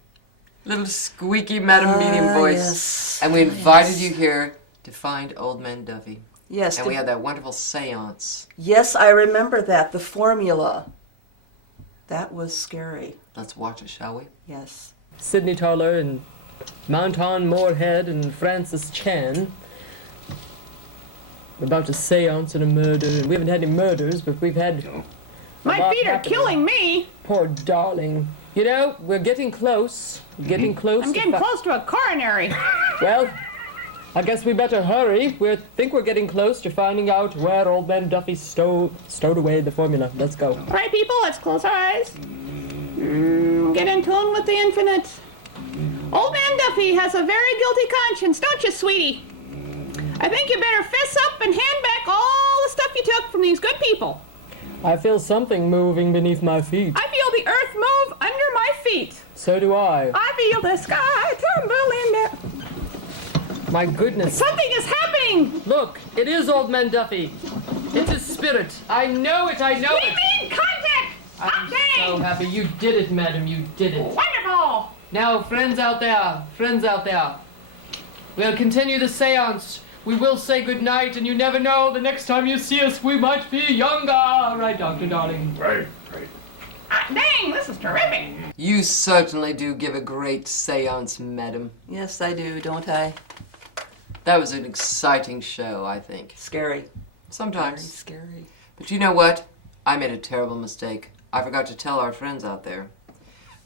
little squeaky Madam Medium voice, yes. and we invited you here to find Old Man Duffy. Yes. And we had that wonderful seance. Yes, I remember that. The formula. That was scary. Let's watch it, shall we? Yes. Sidney Toller and Mounton Moorhead and Francis Chan. We're about to seance and a murder, and we haven't had any murders, but we've had... My feet are killing me. Poor darling. You know, we're getting close. Getting close. I'm getting close to a coronary. Well, I guess we better hurry. We think we're getting close to finding out where Old Man Duffy stowed away the formula. Let's go. All right, people, let's close our eyes. Get in tune with the infinite. Old Man Duffy has a very guilty conscience, don't you, sweetie? I think you better fess up and hand back all the stuff you took from these good people. I feel something moving beneath my feet. I feel the earth move under my feet. So do I. I feel the sky tumble in there. My goodness. Something is happening. Look, it is Old Man Duffy. It's his spirit. I know it, I know We it. made contact. I'm so happy. You did it, madam. You did it. Wonderful. Now, friends out there, we'll continue the seance. We will say goodnight, and you never know, the next time you see us, we might be younger. Right, Dr. Darling? Right. Dang, this is terrific. You certainly do give a great seance, madam. Yes, I do, don't I? That was an exciting show, I think. Scary. Sometimes. Very scary. But you know what? I made a terrible mistake. I forgot to tell our friends out there.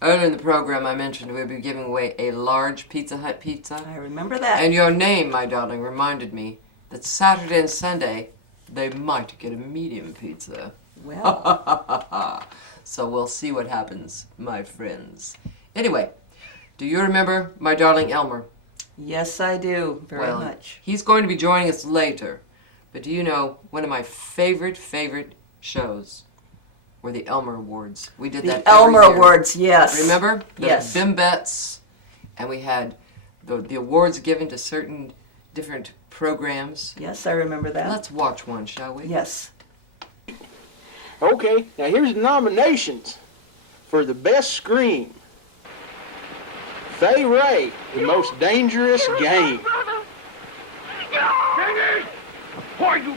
Earlier in the program, I mentioned we'd be giving away a large Pizza Hut pizza. I remember that. And your name, my darling, reminded me that Saturday and Sunday, they might get a medium pizza. Well. So we'll see what happens, my friends. Anyway, do you remember my darling Elmer? Yes, I do. Very much. He's going to be joining us later. But do you know, one of my favorite shows were the Elmer Awards. We did that The Elmer every year. Awards, yes. Remember? The Yes. Bimbets, and we had the awards given to certain different programs. Yes, I remember that. Let's watch one, shall we? Yes. Okay, now here's the nominations for the best scream. Fay Ray, The Most Dangerous Game. Why you?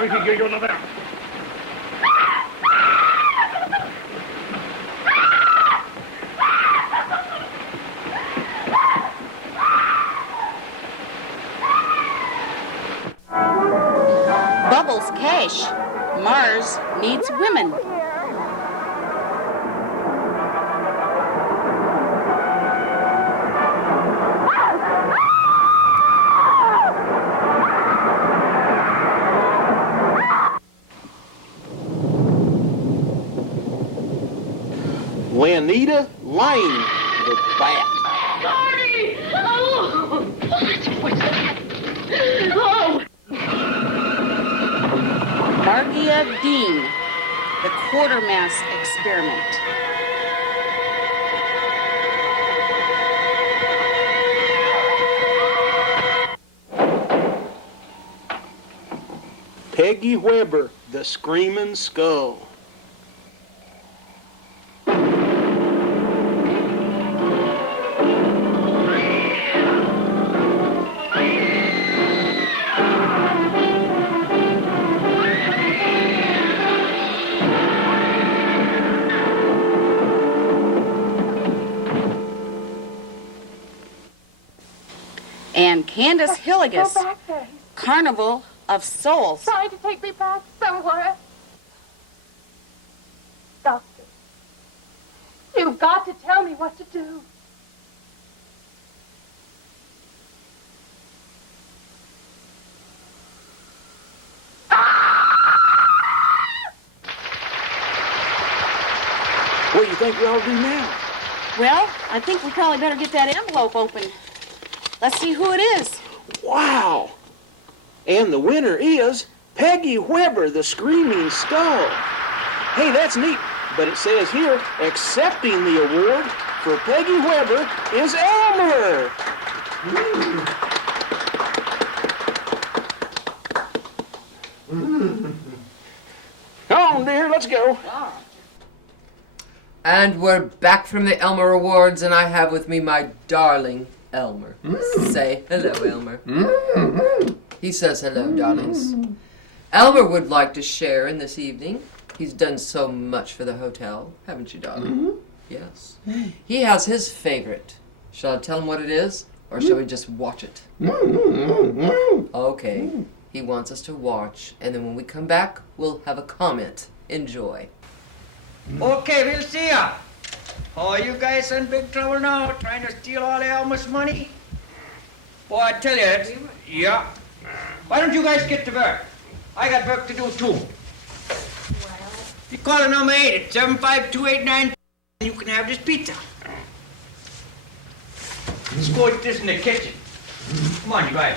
We can get you another. Bubbles Cash. Mars needs women. Juanita Lane, the bat. Marty! Oh! What's that? Oh! Margia Dean, the quartermass experiment. Peggy Weber, the Screaming Skull. And Candace Hilligus, Go back there. Carnival of Souls. Trying to take me back somewhere. Doctor, you've got to tell me what to do. What do you think we ought to do now? Well, I think we probably better get that envelope open. Let's see who it is. Wow! And the winner is Peggy Weber, the Screaming Skull. Hey, that's neat. But it says here, accepting the award for Peggy Weber is Elmer. Come on, dear, let's go. And we're back from the Elmer Awards, and I have with me my darling Elmer. Say hello, Elmer. He says hello, darlings. Elmer would like to share in this evening. He's done so much for the hotel, haven't you, darling? Yes. He has his favorite. Shall I tell him what it is, or shall we just watch it? Okay. He wants us to watch, and then when we come back, we'll have a comment. Enjoy. Okay, we'll see ya. Oh, you guys in big trouble now, trying to steal all Elmer's money? Boy, I tell you, yeah. Why don't you guys get to work? I got work to do, too. You call it number 8 at 75289, and you can have this pizza. Let's go eat this in the kitchen. Come on, you guys.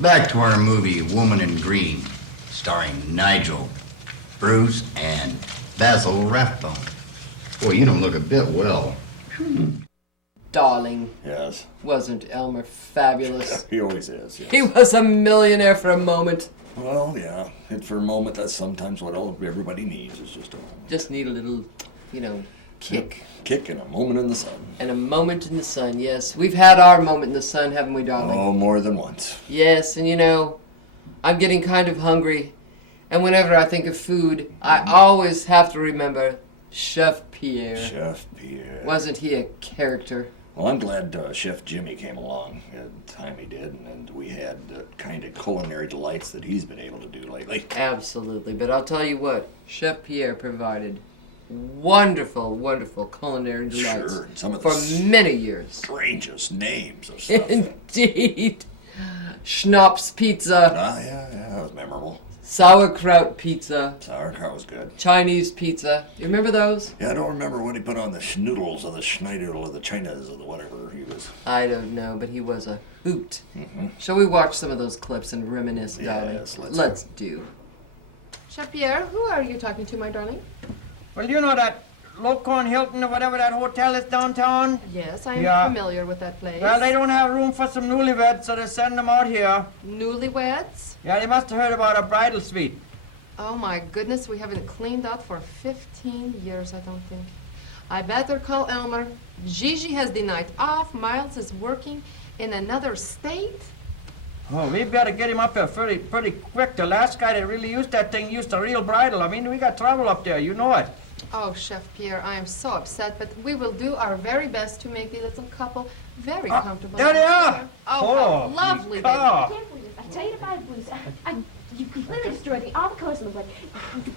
Back to our movie, Woman in Green, starring Nigel, Bruce, and Basil Rathbone. Boy, you don't look a bit well. Darling. Yes. Wasn't Elmer fabulous? He always is, yes. He was a millionaire for a moment. Well, yeah. And for a moment, that's sometimes what everybody needs, is just a moment. Just need a little, kick. Kick and a moment in the sun. And a moment in the sun, yes. We've had our moment in the sun, haven't we, darling? Oh, more than once. Yes, and I'm getting kind of hungry. And whenever I think of food, I always have to remember Chef Pierre. Chef Pierre. Wasn't he a character? Well, I'm glad Chef Jimmy came along at the time he did, and we had the kind of culinary delights that he's been able to do lately. Absolutely, but I'll tell you what, Chef Pierre provided wonderful, wonderful culinary delights Sure, and some of for the many years. Strangest names of stuff. Indeed. Schnapps pizza. Ah, yeah, that was memorable. Sauerkraut pizza. Sauerkraut was good. Chinese pizza. You remember those? Yeah, I don't remember what he put on the schnoodles or the schneidel or the chinas or the whatever he was. I don't know, but he was a hoot. Shall we watch some of those clips and reminisce, darling? Yes, let's do. Chef Pierre, who are you talking to, my darling? Well, you know that Lockhorn Hilton or whatever that hotel is downtown? Yes, I am familiar with that place. Well, they don't have room for some newlyweds, so they send them out here. Newlyweds? Yeah, they must have heard about a bridal suite. Oh my goodness, we haven't cleaned that for 15 years, I don't think. I better call Elmer. Gigi has the night off. Miles is working in another state. Oh, we better get him up there pretty quick. The last guy that really used that thing used a real bridle. I mean, we got trouble up there, you know it. Oh, Chef Pierre, I am so upset, but we will do our very best to make the little couple very comfortable. There they are! Oh, how lovely they cow. are. I can't believe this. I tell you to buy blues. You completely destroyed all the colors in the way.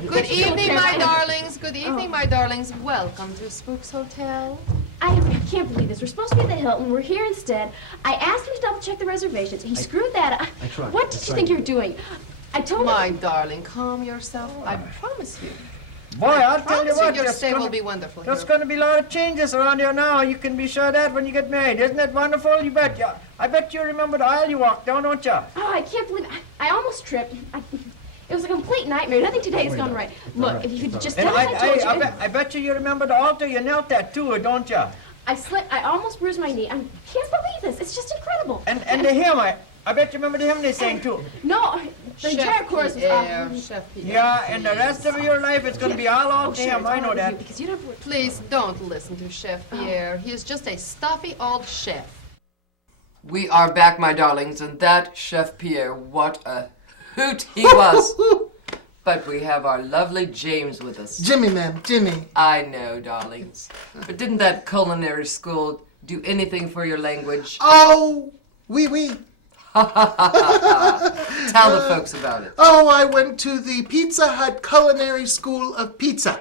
Good evening, my darlings. Good evening, my darlings. Welcome to Spooks Hotel. I can't believe this. We're supposed to be at the Hilton. We're here instead. I asked him to double check the reservations. He screwed that up. I tried. What did you think you were doing? I told My him. darling, calm yourself. I promise you. Boy, I'll tell you Promise what. your there's stay gonna- will be wonderful. There's here. going to be a lot of changes around here now. You can be sure of that when you get married. Isn't it wonderful? You bet. Yeah. I bet you remember the aisle you walked down, don't you? Oh, I can't believe it. I almost tripped. It was a complete nightmare. Nothing today has gone right. Look, if you could just And tell us I told you. I bet you remember the altar. You knelt at too, don't you? I slipped. I almost bruised my knee. I can't believe this. It's just incredible. And the hymn, I bet you remember the hymn they sang too. No, the entire chorus was Chef Pierre, Yeah, and the rest of your life it's going to be all on him. I know that. Because you don't. Please don't listen to Chef Pierre. He is just a stuffy old chef. We are back, my darlings, and that Chef Pierre, what a hoot he was. But we have our lovely James with us. Jimmy, ma'am, Jimmy. I know, darlings. But didn't that culinary school do anything for your language? Oh, oui. Tell the folks about it. Oh, I went to the Pizza Hut Culinary School of Pizza.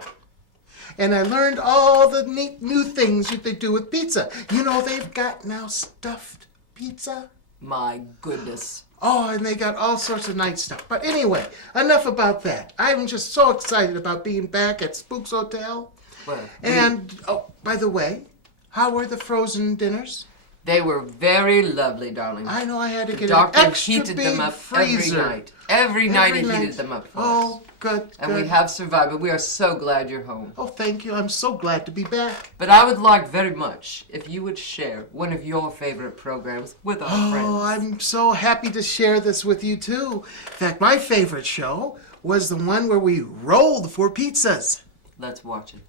And I learned all the neat new things that they do with pizza. You know, they've got now stuffed pizza. My goodness. Oh, and they got all sorts of nice stuff. But anyway, enough about that. I'm just so excited about being back at Spooks Hotel. Well, And, oh, by the way, how were the frozen dinners? they were very lovely, darling. I know I had to The get doctor an extra heated big them up freezer. every night. Every night he Every heated night. them up for us. Oh, good, And good. we have survived, but we are so glad you're home. Oh, thank you. I'm so glad to be back. But I would like very much if you would share one of your favorite programs with our friends. Oh, I'm so happy to share this with you, too. In fact, my favorite show was the one where we rolled for pizzas. Let's watch it.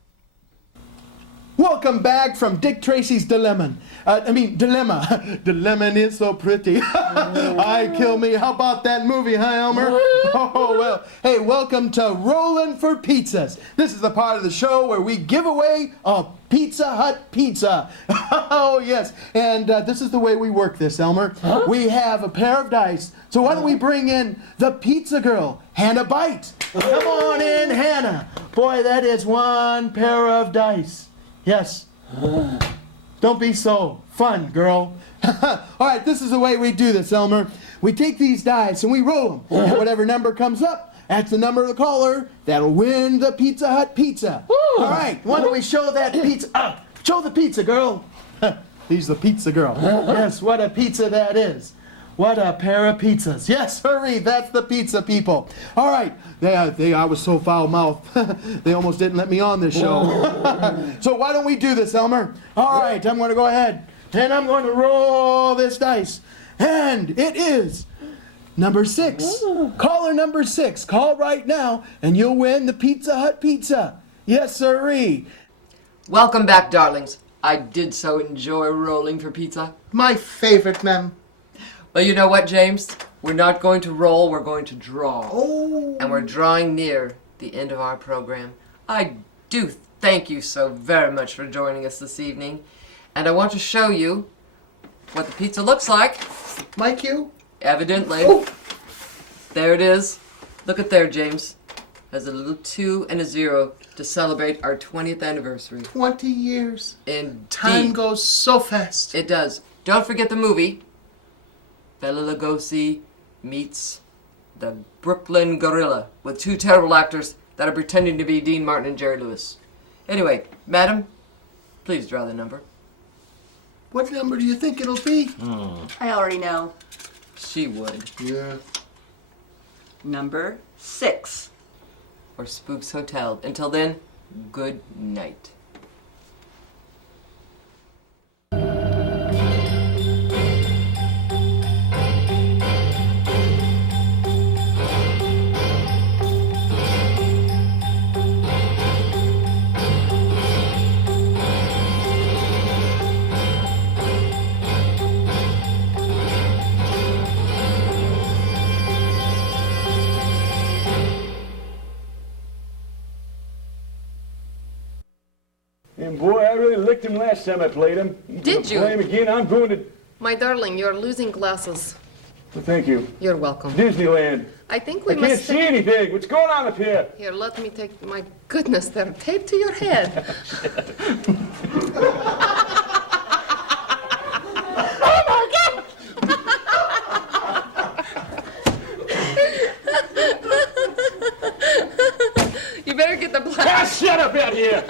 Welcome back from Dick Tracy's Dilemma. Dilemma. The lemon is so pretty. I kill me. How about that movie, huh, Elmer? Oh, well. Hey, welcome to Rollin' for Pizzas. This is the part of the show where we give away a Pizza Hut pizza. Oh, yes. And this is the way we work this, Elmer. We have a pair of dice. So why don't we bring in the pizza girl, Hannah Bite. Come on in, Hannah. Boy, that is one pair of dice. Yes. Don't be so fun, girl. All right, this is the way we do this, Elmer. We take these dice and we roll them. And whatever number comes up, that's the number of the caller that'll win the Pizza Hut pizza. All right, why don't we show that pizza? Show the pizza, girl. He's the pizza girl. Yes, what a pizza that is. What a pair of pizzas. Yes, hurry, that's the pizza people. All right, I was so foul-mouthed. They almost didn't let me on this show. So why don't we do this, Elmer? All right, I'm going to go ahead, and I'm going to roll this dice. And it is number 6. Caller number 6. Call right now, and you'll win the Pizza Hut pizza. Yes, sirree. Welcome back, darlings. I did so enjoy rolling for pizza. My favorite, ma'am. Well, you know what, James? We're not going to roll, we're going to draw. Oh. And we're drawing near the end of our program. I do thank you so very much for joining us this evening. And I want to show you what the pizza looks like. My cue? Evidently. Oh. There it is. Look at there, James. There's a little 2 and a 0 to celebrate our 20th anniversary. 20 years. Indeed. Time goes so fast. It does. Don't forget the movie. Bela Lugosi meets the Brooklyn Gorilla with 2 terrible actors that are pretending to be Dean Martin and Jerry Lewis. Anyway, madam, please draw the number. What number do you think it'll be? I already know. She would. Yeah. Number 6. Or Spooks Hotel. Until then, good night. And boy, I really licked him last time I played him. Did you? Play him again, I'm going to... My darling, you're losing glasses. Well, thank you. You're welcome. Disneyland. I think we I must... can't see anything. What's going on up here? Here, let me take... My goodness, they're taped to your head. Oh, my God! You better get the black... Ah, shut up out here!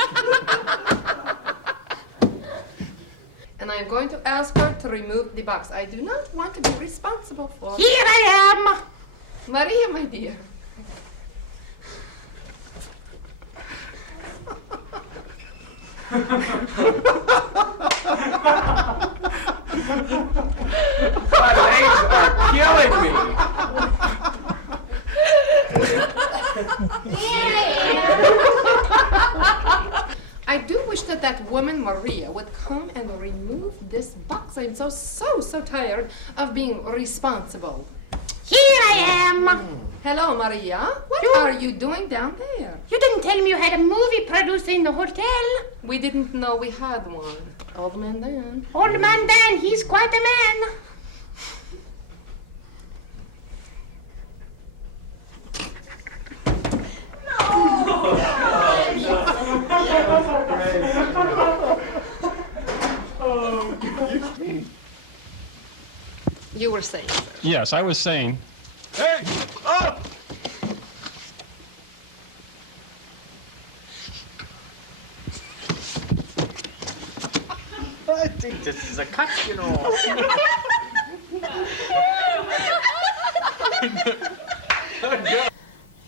And I'm going to ask her to remove the box. I do not want to be responsible for... Here I am! Maria, my dear. My legs are killing me. I do wish that that woman Maria would come and remove this box. I'm so tired of being responsible. Here I am! Hello, Maria. What are you doing down there? You didn't tell me you had a movie produced in the hotel. We didn't know we had one. Old man Dan. Old man Dan, he's quite a man. You were saying, sir. Yes, I was saying. Hey! Up! I think this is a cut, you know.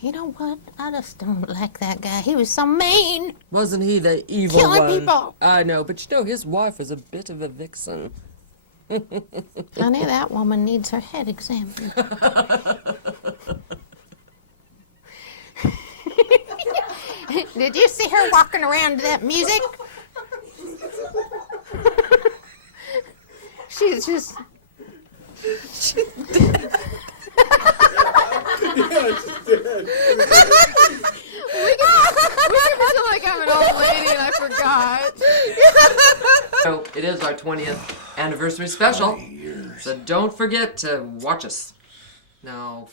You know what? I just don't like that guy. He was so mean. Wasn't he the evil Killing one? people. I know, but you know, his wife is a bit of a vixen. Honey, that woman needs her head examined. Did you see her walking around to that music? She's just... She's dead. Yeah, she's dead. We can pretend like I'm an old lady and I forgot. So it is our 20th anniversary special, so don't forget to watch us. No,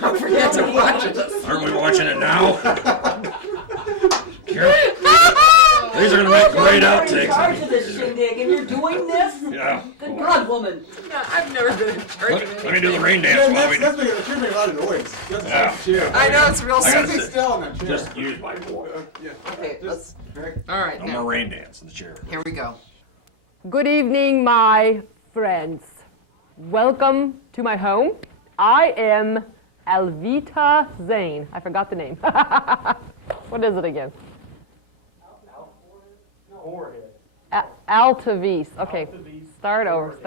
don't forget to watch us. Aren't we watching it now? These are gonna make great You're in charge outtakes. of this shindig, and you're doing this? Yeah. Good God, woman. I've never been in charge of anything. Let me do the rain dance while we do. That's making a lot of noise. That's Yeah. chair. I know, it's real I gotta silly. sit Still in that chair. Just use my voice. Okay, let's... All right, No now, more rain dance in the chair. here we go. Good evening, my friends. Welcome to my home. I am Alvita Zane. I forgot the name. What is it again? Altavis. Okay, start over.